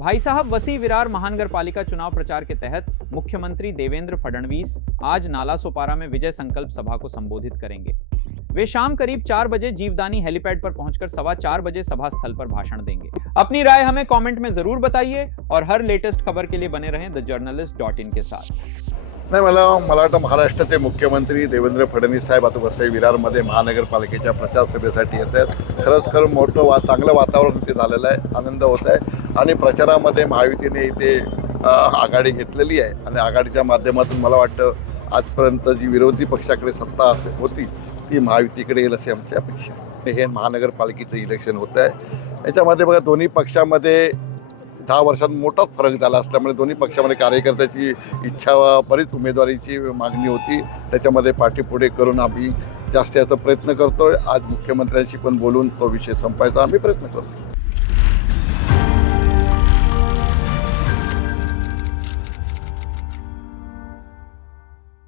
भाई साहब, वसी विरार महानगर पालिका चुनाव प्रचार के तहत मुख्यमंत्री देवेंद्र फडणवीस आज नालासोपारा में विजय संकल्प सभा को संबोधित करेंगे। वे शाम करीब 4 बजे जीवदानी हेलीपैड पर पहुंचकर 4:15 बजे सभा स्थल पर भाषण देंगे। अपनी राय हमें कमेंट में जरूर बताइए और हर लेटेस्ट खबर के लिए बने रहें thejurnalist.in के साथ। नाही, मला वाटतं महाराष्ट्राचे मुख्यमंत्री देवेंद्र फडणवीस साहेब आता वसई विरारमध्ये महानगरपालिकेच्या प्रचार सभेसाठी येत आहेत। खरंच मोठं चांगलं वातावरण इथे झालेलं आहे, आनंद होत आहे आणि प्रचारामध्ये महायुतीने इथे आघाडी घेतलेली आहे आणि आघाडीच्या माध्यमातून मला वाटतं आजपर्यंत जी विरोधी पक्षाकडे सत्ता होती ती महायुतीकडे येईल अशी आमची अपेक्षा आहे। हे महानगरपालिकेचं इलेक्शन होतं आहे, याच्यामध्ये बघा दोन्ही पक्षामध्ये 10 वर्षात मोठा फरक झाला असल्यामुळे दोन्ही पक्षामध्ये कार्यकर्त्याची इच्छा बरीच उमेदवारीची मागणी होती, त्याच्यामध्ये पाठी पुढे करून आम्ही जास्त याचा प्रयत्न करतोय। आज मुख्यमंत्र्यांशी पण बोलून तो विषय संपवायचा आम्ही प्रयत्न करतो।